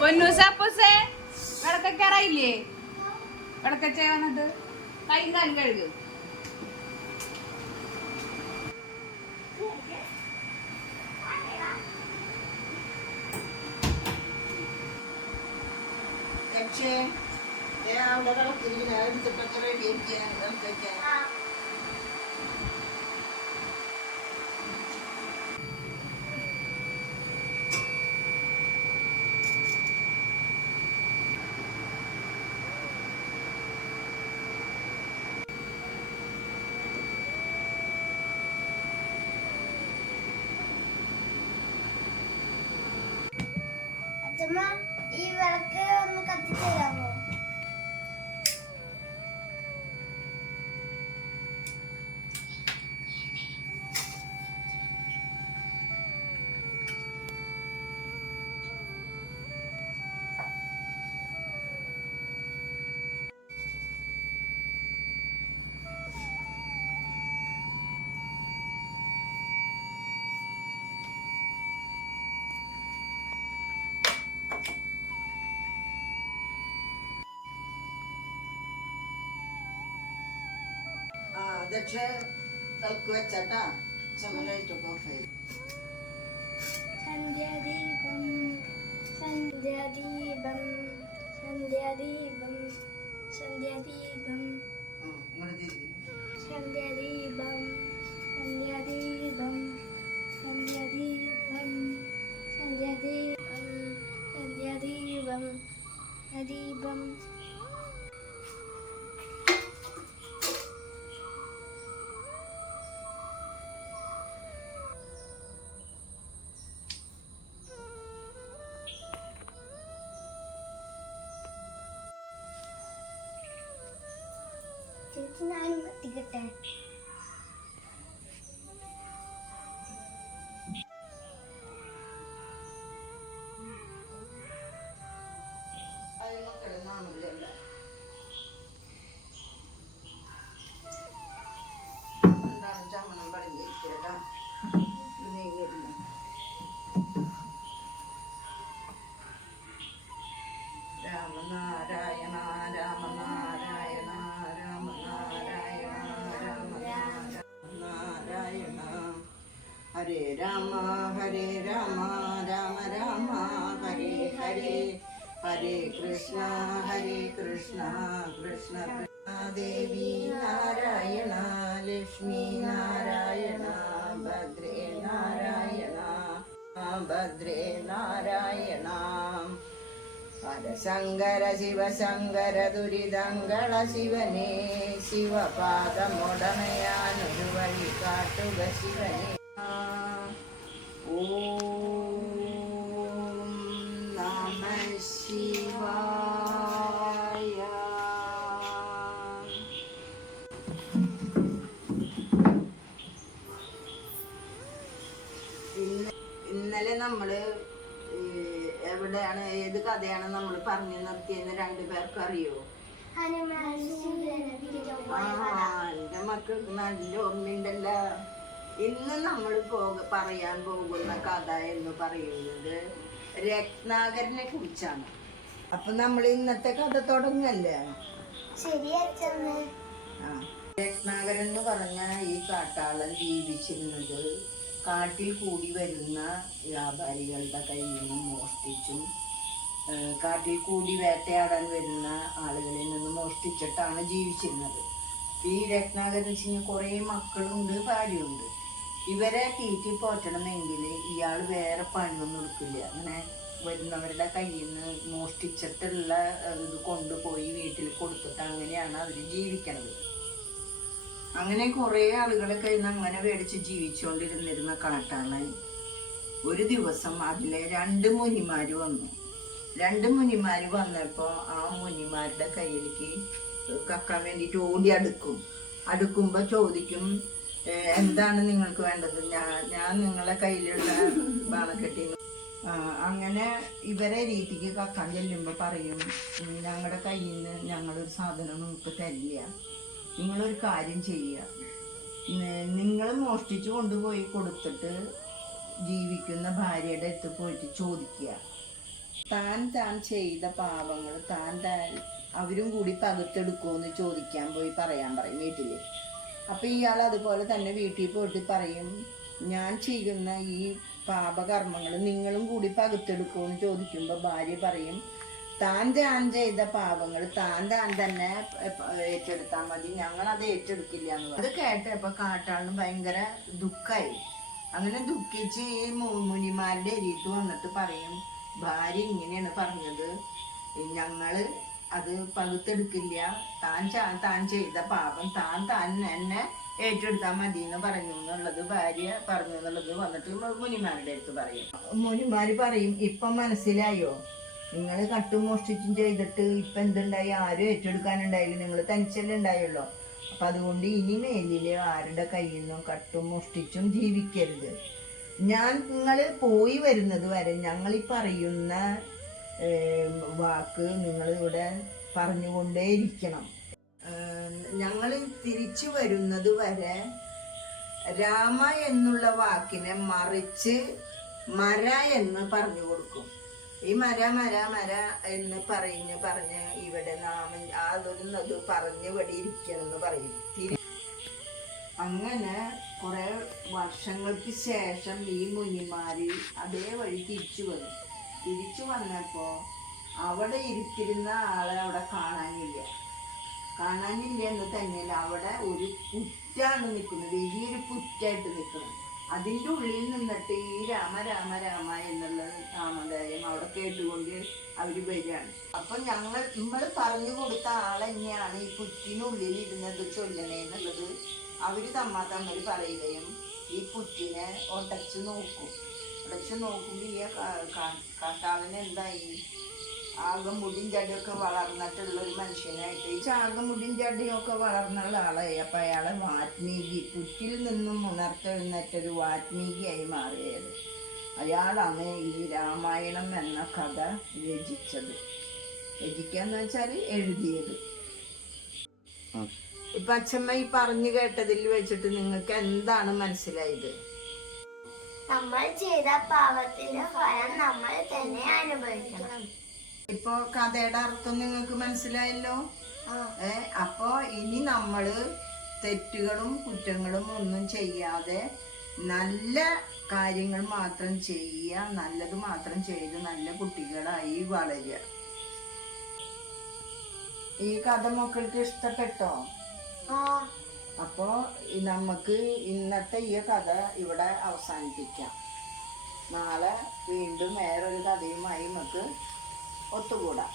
പൊന്നൂസപ്പൂസേ വിളക്കൊക്കെറായില്ലേ വിളക്കച്ചേ വന്നിട്ട് കൈ കാലും കഴുകും. പക്ഷേ ഞാൻ അവിടെ കളത്തിരിക്കുന്ന എടുത്തിട്ടൊക്കെ റെഡി ആക്കിയാൽ കളിക്കാൻ അച്ഛമ്മ ഈ Mama. ദക്ഷ തൽക്ക് വെച്ചട്ടാ ചുമലായിട്ടൊക്കെ ഓഫ് സന്ധ്യാദീപം സന്ധ്യാദീപം സന്ധ്യാദീപം സന്ധ്യാദീപം. നീങ്ങിരുന്നു രാമനാരായണ രാമനാരായണ രാമനാരായണ രാമനാരായണ. ഹരേ രാമ ഹരേ രാമ രാമ രാമ ഹരേ ഹരേ. ഹരേ കൃഷ്ണ ഹരേ കൃഷ്ണ കൃഷ്ണ കൃഷ്ണ ദേവി നാരായണ ലക്ഷ്മി നാരായണ. ഭദ്രേ നാരായണ ഭദ്രേ നാരായണ. ഹരശങ്കര ശിവശങ്കര ദുരിതങ്കള ശിവനെ ശിവപാദമുടമയാനൊരു വഴി കാട്ടുക ശിവനെ. ഓം നമ്മൾ എവിടെയാണ് ഏത് കഥയാണ് നമ്മൾ പറഞ്ഞു നിർത്തിയെന്ന് രണ്ടു പേർക്ക് അറിയോ? ആ എന്റെ മക്കൾക്ക് നല്ല ഓർമ്മയുണ്ടല്ലോ. ഇന്ന് നമ്മൾ പോക പറയാൻ പോകുന്ന കഥ എന്ന് പറയുന്നത് രത്നാകരനെ കുറിച്ചാണ്. അപ്പൊ നമ്മൾ ഇന്നത്തെ കഥ തുടങ്ങല്ലേ. രത്നാകരൻ എന്ന് പറഞ്ഞ ഈ കാട്ടാളൻ ജീവിച്ചിരുന്നത് കാട്ടിൽ കൂടി വരുന്ന വ്യാപാരികളുടെ കയ്യിൽ നിന്നും മോഷ്ടിച്ചും കാട്ടിൽ കൂടി വേട്ടയാടാൻ വരുന്ന ആളുകളിൽ നിന്നും മോഷ്ടിച്ചിട്ടാണ് ജീവിച്ചിരുന്നത്. ഈ രത്നാകരൻ വെച്ച് കുറേ മക്കളുണ്ട് ഭാര്യയുണ്ട്. ഇവരെ തീറ്റി പോറ്റണമെങ്കിൽ ഇയാൾ വേറെ പണിയൊന്നും എടുക്കില്ല. അങ്ങനെ വരുന്നവരുടെ കയ്യിൽ നിന്ന് മോഷ്ടിച്ചിട്ടുള്ള ഇത് കൊണ്ടുപോയി വീട്ടിൽ കൊടുത്തിട്ട് അങ്ങനെയാണ് അവർ ജീവിക്കണത്. അങ്ങനെ കുറേ ആളുകളെ കയ്യിൽ അങ്ങനെ മേടിച്ച് ജീവിച്ചുകൊണ്ടിരുന്നിരുന്ന കാട്ടാളൻ ഒരു ദിവസം അതിലെ രണ്ട് മുനിമാര് വന്നു. രണ്ട് മുനിമാര് വന്നപ്പോൾ ആ മുനിമാരുടെ കയ്യിലേക്ക് കക്കാൻ വേണ്ടിയിട്ട് ഓടി അടുക്കും. അടുക്കുമ്പോൾ ചോദിക്കും എന്താണ് നിങ്ങൾക്ക് വേണ്ടത്? ഞാൻ ഞാൻ നിങ്ങളെ കയ്യിലുള്ള ബാണക്കെട്ടി അങ്ങനെ ഇവരെ രീതിക്ക് കക്കാൻ ചെല്ലുമ്പോൾ പറയും ഞങ്ങളുടെ കയ്യിൽ നിന്ന് ഞങ്ങളൊരു സാധനം നിങ്ങൾക്ക് തരില്ല. നിങ്ങളൊരു കാര്യം ചെയ്യുക. നിങ്ങൾ മോഷ്ടിച്ചു കൊണ്ടുപോയി കൊടുത്തിട്ട് ജീവിക്കുന്ന ഭാര്യയുടെ അടുത്ത് പോയിട്ട് ചോദിക്കുക. താൻ താൻ ചെയ്ത പാപങ്ങൾ താൻ താൻ അവരും കൂടി പകുത്തെടുക്കുമെന്ന് ചോദിക്കാൻ പോയി പറയാൻ പറയും വീട്ടിൽ അപ്പം ഇയാൾ അതുപോലെ തന്നെ വീട്ടിൽ പോയിട്ട് പറയും ഞാൻ ചെയ്യുന്ന ഈ പാപകർമ്മങ്ങൾ നിങ്ങളും കൂടി പകുത്തെടുക്കുമെന്ന് ചോദിക്കുമ്പോൾ ഭാര്യ പറയും താൻ താൻ ചെയ്ത പാപങ്ങൾ താൻ താൻ തന്നെ ഏറ്റെടുത്താൽ മതി. ഞങ്ങൾ അത് ഏറ്റെടുക്കില്ല എന്ന്. അത് കേട്ടപ്പോ കാട്ടാളിന് ഭയങ്കര ദുഃഖമായി അങ്ങനെ ദുഃഖിച്ച് ഈ മുനിമാരുടെ എരിയിട്ട് വന്നിട്ട് പറയും ഭാര്യ ഇങ്ങനെയാണ് പറഞ്ഞത്. ഞങ്ങൾ അത് പകുത്തെടുക്കില്ല. താൻ ചാ- താൻ ചെയ്ത പാപം താൻ താൻ തന്നെ ഏറ്റെടുത്താൽ മതി എന്ന് പറഞ്ഞു എന്നുള്ളത് ഭാര്യ പറഞ്ഞു എന്നുള്ളത് വന്നിട്ട് മുനിമാരുടെ അടുത്ത് പറയും. മുനിമാര് പറയും ഇപ്പം മനസ്സിലായോ? നിങ്ങൾ കട്ടും മോഷ്ടിച്ചും ചെയ്തിട്ട് ഇപ്പൊ എന്തുണ്ടായി? ആരും ഏറ്റെടുക്കാനുണ്ടായില്ല. നിങ്ങൾ തനിച്ചല്ലേ ഉണ്ടായുള്ളൂ. അപ്പൊ അതുകൊണ്ട് ഇനി മേലിൽ ആരുടെ കയ്യിൽ നിന്നും കട്ടും മോഷ്ടിച്ചും ജീവിക്കരുത്. ഞാൻ നിങ്ങൾ പോയി വരുന്നത് വരെ ഞങ്ങൾ ഈ പറയുന്ന വാക്ക് നിങ്ങൾ ഇവിടെ പറഞ്ഞുകൊണ്ടേയിരിക്കണം. ഞങ്ങൾ തിരിച്ചു വരുന്നത് വരെ രാമ എന്നുള്ള വാക്കിനെ മറിച്ച് മര എന്ന് പറഞ്ഞു കൊടുക്കും. ഈ മര മര മര എന്ന് പറഞ്ഞ് പറഞ്ഞ് ഇവിടെ നാമം അതൊന്നത് പറഞ്ഞ് ഇവിടെ ഇരിക്കണം എന്ന് പറയും അങ്ങനെ കുറെ വർഷങ്ങൾക്ക് ശേഷം ഈ മുനിമാര് അതേ വഴി തിരിച്ചു വന്നു. തിരിച്ചു വന്നപ്പോ അവിടെ ഇരിച്ചിരുന്ന ആളെ അവിടെ കാണാനില്ല. കാണാനില്ല എന്ന് തന്നെയല്ല അവിടെ ഒരു പുറ്റാണ് നിൽക്കുന്നത്. വലിയൊരു പുറ്റായിട്ട് നിൽക്കുന്നത്. അതിന്റെ ഉള്ളിൽ നിന്നിട്ട് ഈ രാമ രാമ രാമ എന്നുള്ള നാമധേയം അവിടെ കേട്ടുകൊണ്ട് അവർ വരികയാണ്. അപ്പം ഞങ്ങൾ നമ്മൾ പറഞ്ഞു കൊടുത്ത ആളെന്നെയാണ് ഈ പുറ്റിനുള്ളിൽ ഇരുന്നത് ചൊല്ലണേ എന്നുള്ളത് അവർ തമ്മാ തമ്മിൽ പറയുകയും ഈ പുറ്റിനെ ഉടച്ചു നോക്കും. ഉടച്ചു നോക്കുമ്പോൾ ഈ കാ- കാ- എന്തായി? ആകെ മുടിയും ചടിയൊക്കെ വളർന്നിട്ടുള്ള ഒരു മനുഷ്യനായിട്ട്. ഈ ആകെ മുടിയും ചടിയൊക്കെ വളർന്നുള്ള ആളായി അപ്പൊ അയാളെ വാത്മീകി പുറ്റിൽ നിന്നും ഉണർത്തെഴുന്നേറ്റൊരു വാത്മീകിയായി മാറിയത്. അയാളാണ് ഈ രാമായണം എന്ന കഥ രചിച്ചത്. രചിക്കാന്ന് വെച്ചാൽ എഴുതിയത്. ഇപ്പൊ അച്ഛമ്മ ഈ പറഞ്ഞു കേട്ടതിൽ വെച്ചിട്ട് നിങ്ങൾക്ക് എന്താണ് മനസ്സിലായത്? നമ്മൾ ചെയ്ത പാപത്തിന്റെ ഫലം നമ്മൾ തന്നെ അനുഭവിക്കണം. ഇപ്പൊ കഥയുടെ അർത്ഥം നിങ്ങൾക്ക് മനസ്സിലായല്ലോ? ഏ അപ്പോ ഇനി നമ്മൾ തെറ്റുകളും കുറ്റങ്ങളും ഒന്നും ചെയ്യാതെ നല്ല കാര്യങ്ങൾ മാത്രം ചെയ്യുക നല്ലത് മാത്രം ചെയ്ത് നല്ല കുട്ടികളായി വളരുക. ഈ കഥ മക്കൾക്ക് ഇഷ്ടപ്പെട്ടോ? അപ്പോ നമുക്ക് ഇന്നത്തെ ഈ കഥ ഇവിടെ അവസാനിപ്പിക്കാം. നാളെ വീണ്ടും വേറൊരു കഥയുമായി നമുക്ക് ഒത്തുകൂടാം.